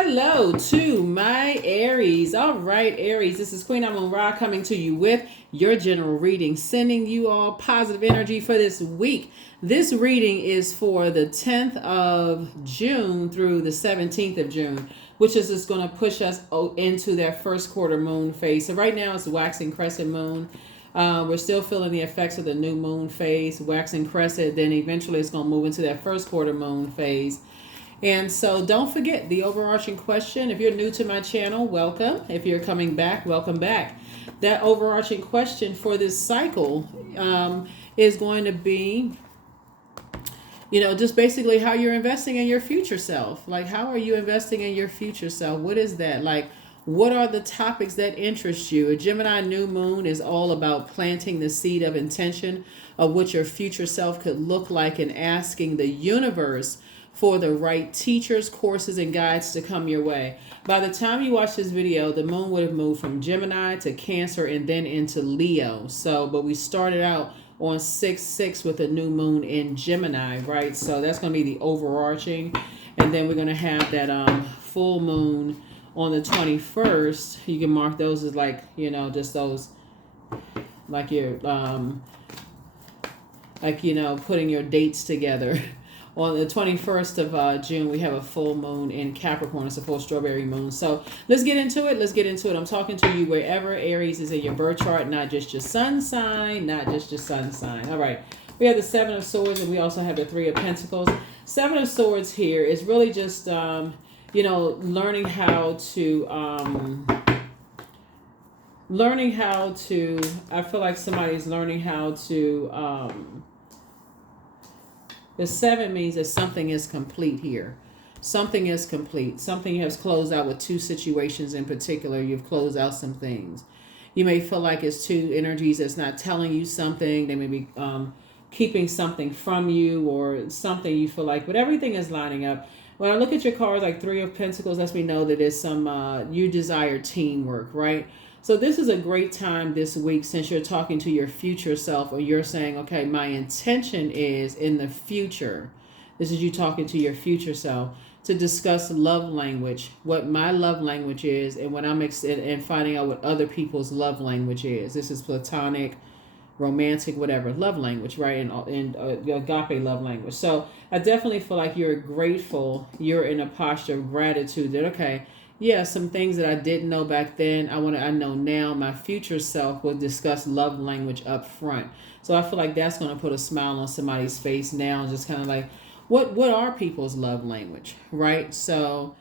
Hello to my Aries. All right, Aries, this is Queen Amun Ra coming to you with your general reading, sending you all positive energy for this week. This reading is for the 10th of June through the 17th of June, which is just going to push us into that first quarter moon phase. So right now it's waxing crescent moon. We're still feeling the effects of the new moon phase, waxing crescent. Then eventually it's going to move into that first quarter moon phase. And so don't forget the overarching question. If you're new to my channel, welcome. If you're coming back, welcome back. That overarching question for this cycle is going to be, just basically how you're investing in your future self. Like, how are you investing in your future self? What is that? Like, what are the topics that interest you? A Gemini new moon is all about planting the seed of intention of what your future self could look like and asking the universe for the right teachers, courses, and guides to come your way. By the time you watch this video, the moon would have moved from Gemini to Cancer and then into Leo. But we started out on 6/6 with a new moon in Gemini, right? So that's going to be the overarching. And then we're going to have that full moon on the 21st. You can mark those as just those, like your, putting your dates together. On the 21st of June, we have a full moon in Capricorn. It's a full strawberry moon. So let's get into it. I'm talking to you wherever Aries is in your birth chart, not just your sun sign, All right. We have the Seven of Swords, and we also have the Three of Pentacles. Seven of Swords here is really just, learning how to, I feel like somebody's learning how to, the 7 means that something is complete here. Something is complete. Something you have closed out with two situations in particular. You've closed out some things. You may feel like it's two energies that's not telling you something. They may be keeping something from you or something you feel like, but everything is lining up. When I look at your cards like Three of Pentacles, lets me know that there's some, you desire teamwork, right? So this is a great time this week since you're talking to your future self, or you're saying, okay, my intention is in the future. This is you talking to your future self to discuss love language, what my love language is, and what and finding out what other people's love language is. This is platonic, romantic, whatever, love language, right? And agape love language. So I definitely feel like you're grateful. You're in a posture of gratitude that, okay, yeah, some things that I didn't know back then, I know now. My future self will discuss love language up front. So I feel like that's going to put a smile on somebody's face now, just kind of like, what are people's love language, right? So,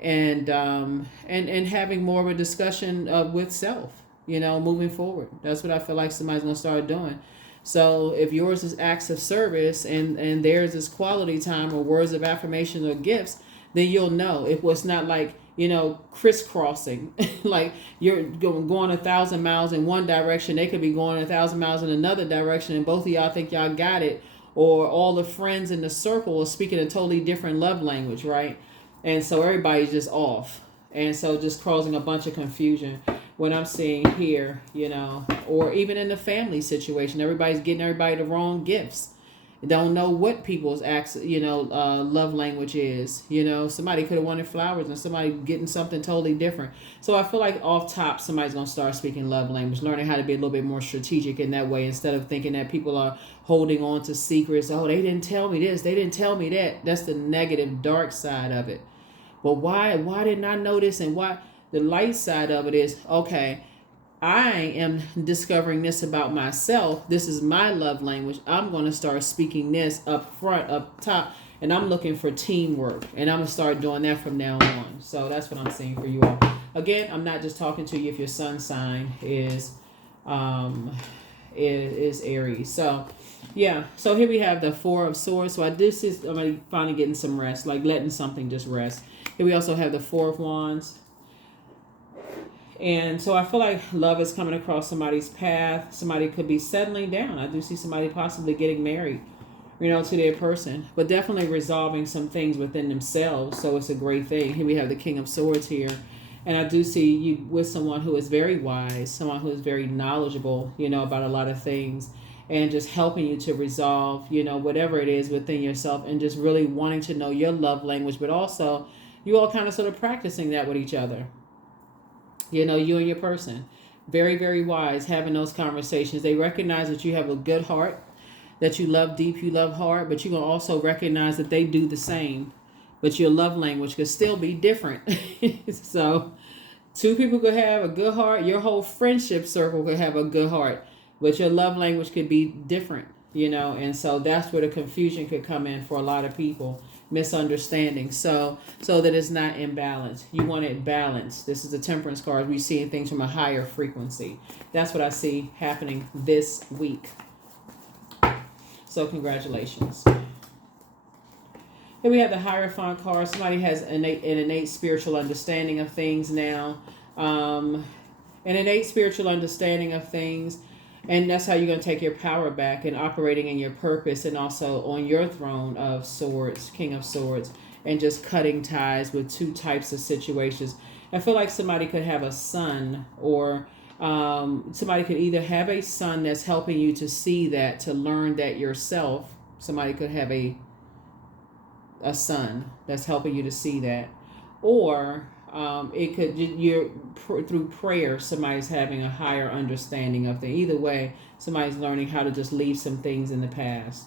and having more of a discussion with self, moving forward. That's what I feel like somebody's going to start doing. So if yours is acts of service and theirs is quality time or words of affirmation or gifts, then you'll know. It was not like, crisscrossing, like you're going 1,000 miles in one direction. They could be going 1,000 miles in another direction, and both of y'all think y'all got it, or all the friends in the circle are speaking a totally different love language, right? And so everybody's just off, and so just causing a bunch of confusion. What I'm seeing here, or even in the family situation, everybody's getting everybody the wrong gifts. Don't know what people's acts, love language is. Somebody could have wanted flowers and somebody getting something totally different. So I feel like off top, somebody's going to start speaking love language, learning how to be a little bit more strategic in that way, instead of thinking that people are holding on to secrets. Oh, they didn't tell me this. They didn't tell me that. That's the negative, dark side of it. But why didn't I know this? And why the light side of it is, okay, I am discovering this about myself. This is my love language. I'm going to start speaking this up front, up top, and I'm looking for teamwork, and I'm going to start doing that from now on. So that's what I'm seeing for you all. Again, I'm not just talking to you if your sun sign is Aries. So yeah, so here we have the Four of Swords. So I'm finally getting some rest, like letting something just rest. Here we also have the Four of Wands. And so I feel like love is coming across somebody's path. Somebody could be settling down. I do see somebody possibly getting married, to their person, but definitely resolving some things within themselves. So it's a great thing. Here we have the King of Swords here. And I do see you with someone who is very wise, someone who is very knowledgeable, about a lot of things, and just helping you to resolve, whatever it is within yourself, and just really wanting to know your love language, but also you all kind of sort of practicing that with each other. You know, you and your person. Very, very wise having those conversations. They recognize that you have a good heart, that you love deep, you love hard, but you're going to also recognize that they do the same. But your love language could still be different. So, two people could have a good heart. Your whole friendship circle could have a good heart, but your love language could be different, you know, and so that's where the confusion could come in for a lot of people, misunderstanding. So that it's not imbalanced. You want it balanced. This is the Temperance card. We seeing things from a higher frequency. That's what I see happening this week. So congratulations. Here we have the Hierophant card. Somebody has an innate spiritual understanding of things now. An innate spiritual understanding of things. And that's how you're going to take your power back and operating in your purpose and also on your throne of swords, King of Swords, and just cutting ties with two types of situations. I feel like somebody could have a son or somebody could either have a son that's helping you to see that, to learn that yourself. Somebody could have a son that's helping you to see that, or it could you're through prayer. Somebody's having a higher understanding of things. Either way, somebody's learning how to just leave some things in the past,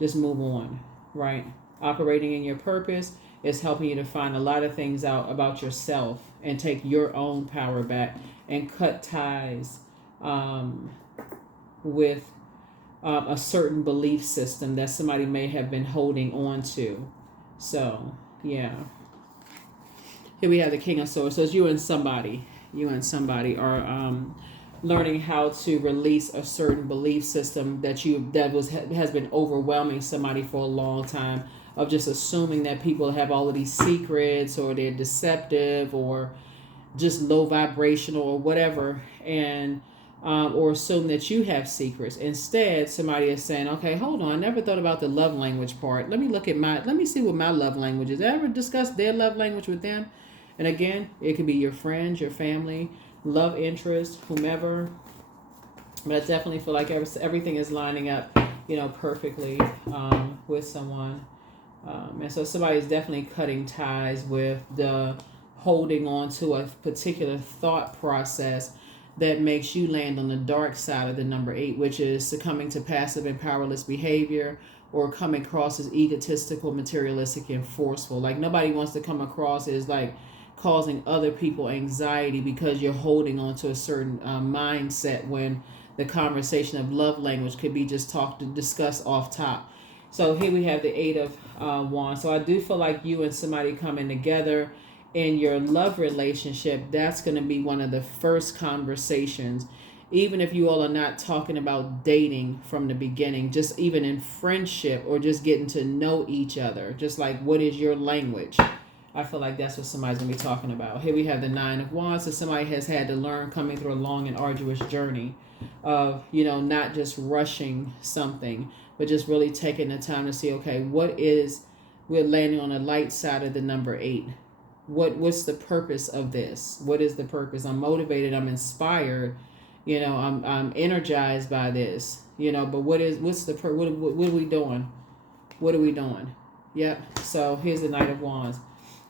just move on. Right, operating in your purpose is helping you to find a lot of things out about yourself and take your own power back and cut ties with a certain belief system that somebody may have been holding on to. So, yeah. Here we have the King of Swords. So it's you and somebody are learning how to release a certain belief system that has been overwhelming somebody for a long time, of just assuming that people have all of these secrets or they're deceptive or just low vibrational or whatever, and or assume that you have secrets. Instead, somebody is saying, okay, hold on, I never thought about the love language part. Let me see what my love language is. Ever discuss their love language with them? And again, it could be your friends, your family, love interest, whomever. But I definitely feel like everything is lining up, perfectly with someone. And so somebody's definitely cutting ties with the holding on to a particular thought process that makes you land on the dark side of the number 8, which is succumbing to passive and powerless behavior or coming across as egotistical, materialistic, and forceful. Like nobody wants to come across as like causing other people anxiety because you're holding on to a certain mindset, when the conversation of love language could be just discussed off top. So here we have the 8 of Wands. So I do feel like you and somebody coming together in your love relationship, that's going to be one of the first conversations. Even if you all are not talking about dating from the beginning, just even in friendship or just getting to know each other, just like, what is your language? I feel like that's what somebody's going to be talking about. Here we have the 9 of Wands. So somebody has had to learn, coming through a long and arduous journey of, not just rushing something, but just really taking the time to see, okay, we're landing on the light side of the number 8. What's the purpose of this? What is the purpose? I'm motivated. I'm inspired. I'm energized by this. But what's the what are we doing? What are we doing? Yep. So here's the Knight of Wands.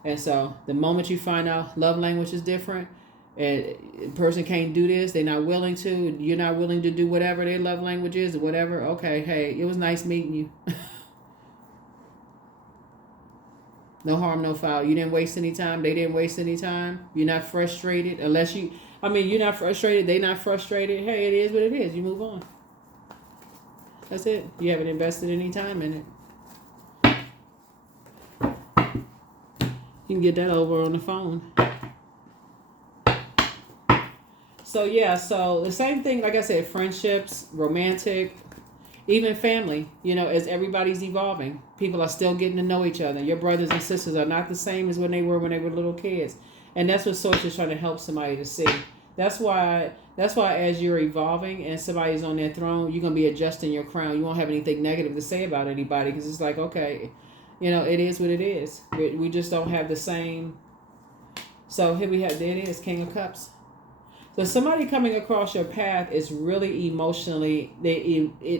And so the moment you find out love language is different, and a person can't do this, they're not willing to, you're not willing to do whatever their love language is or whatever. Okay, hey, it was nice meeting you. No harm, no foul. You didn't waste any time. They didn't waste any time. You're not frustrated you're not frustrated. They're not frustrated. Hey, it is what it is. You move on. That's it. You haven't invested any time in it. You can get that over on the phone. So the same thing, like I said, friendships, romantic, even family, as everybody's evolving, people are still getting to know each other. Your brothers and sisters are not the same as when they were little kids. And that's what Source is trying to help somebody to see. That's why as you're evolving and somebody's on their throne, you're going to be adjusting your crown. You won't have anything negative to say about anybody, because it's like, okay, it is what it is. We just don't have the same. So here there it is, King of Cups. So somebody coming across your path is really emotionally,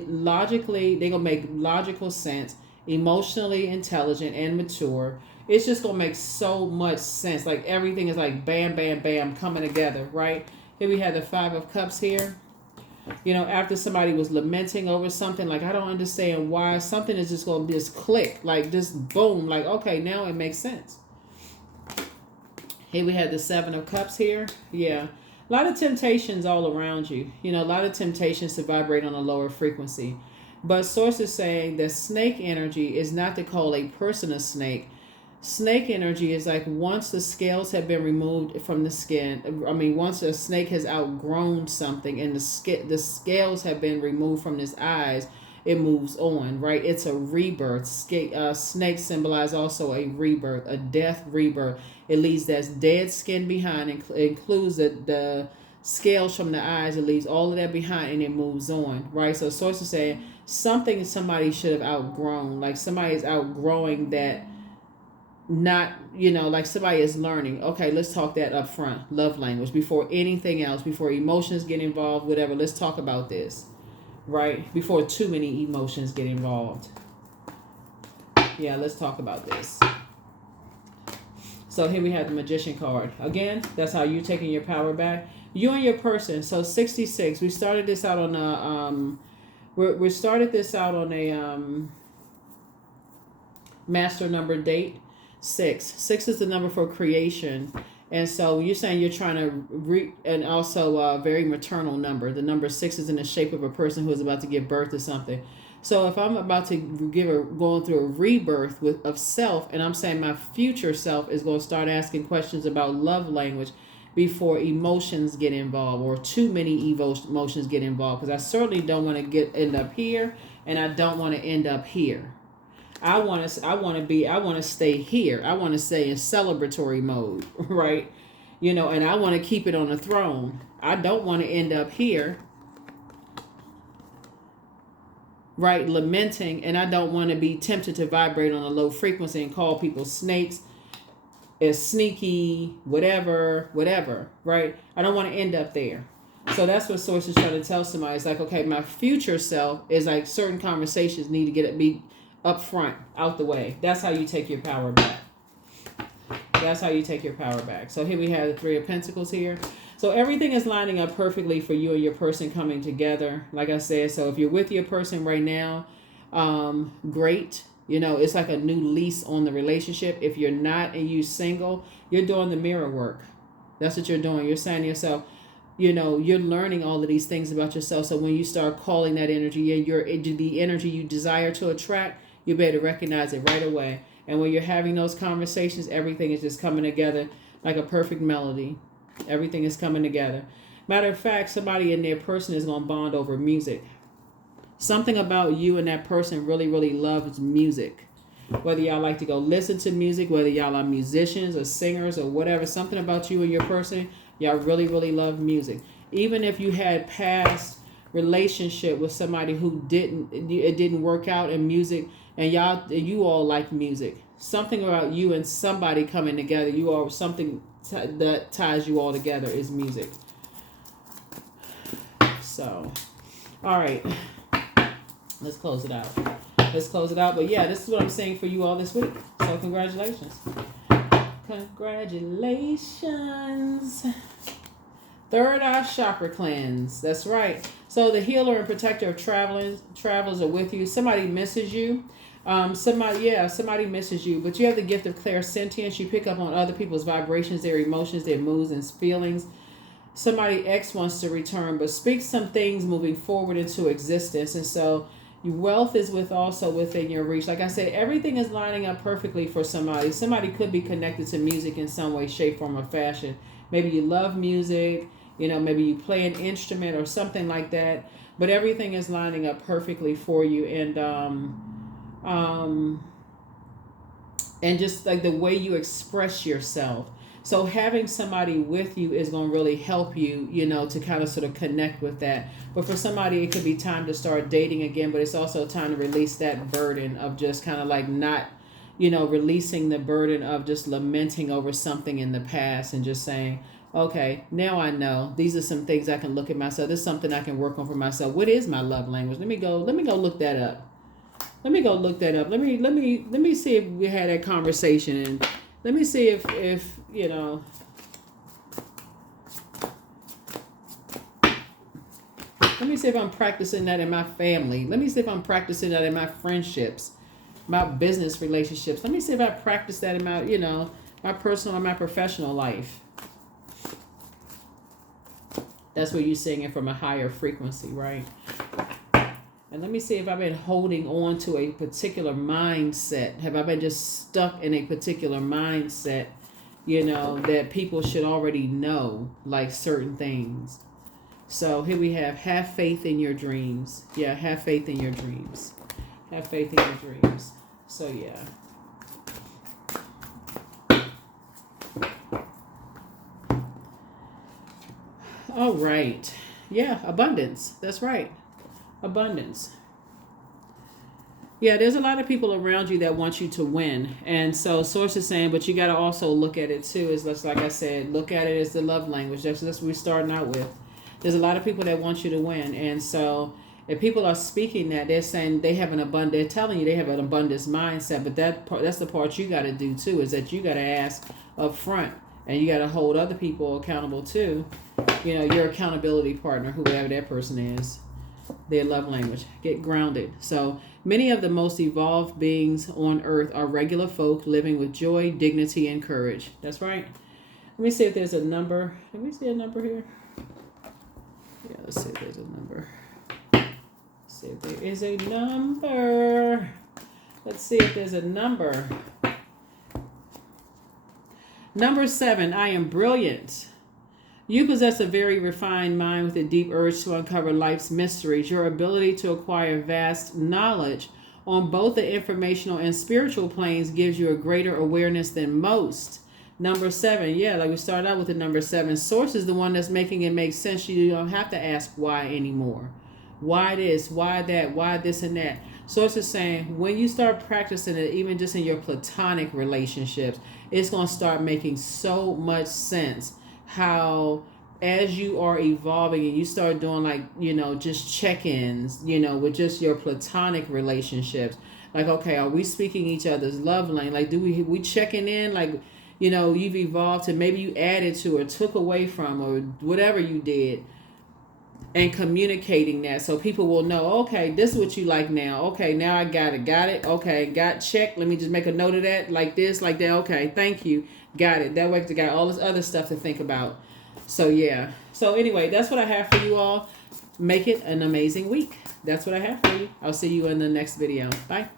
logically, they're going to make logical sense, emotionally intelligent and mature, it's just going to make so much sense. Like everything is like bam, bam, bam coming together, right? Here we have the Five of Cups here. You know, after somebody was lamenting over something, like, I don't understand why, something is just going to just click, like just boom, like, okay, now it makes sense. Here we have the Seven of Cups here. Yeah. A lot of temptations all around you. You know, a lot of temptations to vibrate on a lower frequency. But source is saying that snake energy is not to call a person a snake. Snake energy is like once the scales have been removed from the skin. I mean, once a snake has outgrown something and the scales have been removed from his eyes, it moves on, right? It's a rebirth. Snakes symbolize also a rebirth, a death rebirth. It leaves that dead skin behind, includes the scales from the eyes. It leaves all of that behind and it moves on, right? So source is saying something somebody should have outgrown, like somebody is outgrowing that. Not, you know, like somebody is learning, okay, let's talk that up front. Love language, before anything else, before emotions get involved, whatever, let's talk about this, right? Before too many emotions get involved. Yeah, let's talk about this. So here we have the Magician card. Again, that's how you're taking your power back. You and your person. So 66. We started this out on a we started this out on a master number date. 6 is the number for creation, and so you're saying you're trying to and also a very maternal number. The number 6 is in the shape of a person who is about to give birth to something. So if I'm about to going through a rebirth of self, and I'm saying my future self is going to start asking questions about love language before emotions get involved, or too many emotions get involved, because I certainly don't want to end up here, and I don't want to end up here. I want to stay here. I want to stay in celebratory mode, right? You know, and I want to keep it on the throne. I don't want to end up here, right, lamenting, and I don't want to be tempted to vibrate on a low frequency and call people snakes, as sneaky, whatever, right? I don't want to end up there. So that's what source is trying to tell somebody. It's like, okay, my future self is like certain conversations need to be up front, out the way. That's how you take your power back. That's how you take your power back. So here we have the Three of Pentacles here. So everything is lining up perfectly for you and your person coming together. Like I said, so if you're with your person right now, great. You know, it's like a new lease on the relationship. If you're not and you're single, you're doing the mirror work. That's what you're doing. You're saying to yourself, you know, you're learning all of these things about yourself. So when you start calling that energy in, the energy you desire to attract, you better recognize it right away. And when you're having those conversations, everything is just coming together like a perfect melody. Everything is coming together. Matter of fact, somebody in their person is going to bond over music. Something about you and that person really, really loves music. Whether y'all like to go listen to music, whether y'all are musicians or singers or whatever, something about you and your person, y'all really, really love music. Even if you had past relationship with somebody who it didn't work out in music, and you all like music. Something about you and somebody coming together, you all something that ties you all together is music. So, all right, let's close it out. But yeah, this is what I'm saying for you all this week. So congratulations. Third eye chakra cleanse. That's right. So the healer and protector of travelers are with you. Somebody misses you. Somebody misses you, but you have the gift of clairsentience. You pick up on other people's vibrations, their emotions, their moods and feelings. Somebody X wants to return, but speak some things moving forward into existence. And so your wealth is also within your reach. Like I said, everything is lining up perfectly for somebody. Somebody could be connected to music in some way, shape, form, or fashion. Maybe you love music, you know, maybe you play an instrument or something like that, but everything is lining up perfectly for you. And just like the way you express yourself. So having somebody with you is going to really help you, you know, to kind of sort of connect with that. But for somebody, it could be time to start dating again, but it's also time to release that burden of just kind of like not, you know, releasing the burden of just lamenting over something in the past and just saying, okay, now I know these are some things I can look at myself. This is something I can work on for myself. What is my love language? Let me go look that up. Let me go look that up. Let me see if we had that conversation, and let me see if you know. Let me see if I'm practicing that in my family. Let me see if I'm practicing that in my friendships, my business relationships. Let me see if I practice that in my, my personal and my professional life. That's where you're singing from a higher frequency, right? And let me see if I've been holding on to a particular mindset. Have I been just stuck in a particular mindset, that people should already know, like certain things. So here we have faith in your dreams. Yeah, have faith in your dreams. Have faith in your dreams. So yeah. All right. Yeah, abundance. That's right. Abundance. Yeah, there's a lot of people around you that want you to win. And so Source is saying, but you got to also look at it too. Is just like I said, look at it as the love language. That's what we're starting out with. There's a lot of people that want you to win. And so if people are speaking that, they're saying they have an abundant, they're telling you they have an abundance mindset. But that's the part you got to do too, is that you got to ask up front, and you got to hold other people accountable too. Your accountability partner, whoever that person is, their love language. Get grounded. So many of the most evolved beings on earth are regular folk living with joy, dignity, and courage. That's right. Let me see if there's a number. Let me see a number here. Yeah, let's see if there's a number. Let's see if there is a number. Let's see if there's a number. Number 7, I am brilliant. You possess a very refined mind with a deep urge to uncover life's mysteries. Your ability to acquire vast knowledge on both the informational and spiritual planes gives you a greater awareness than most. Number 7, yeah, like we started out with the number 7. Source is the one that's making it make sense. You don't have to ask why anymore. Why this? Why that? Why this and that? Source is saying when you start practicing it, even just in your platonic relationships, it's going to start making so much sense how as you are evolving and you start doing just check-ins, with just your platonic relationships. Like, okay, are we speaking each other's love language? Like, do we checking in? Like, you've evolved and maybe you added to or took away from or whatever you did, and communicating that so people will know, okay, this is what you like now. Okay, now I got it. Okay, got checked. Let me just make a note of that. Like this, like that. Okay, thank you. Got it. That way I got all this other stuff to think about. So yeah. So anyway, that's what I have for you all. Make it an amazing week. That's what I have for you. I'll see you in the next video. Bye.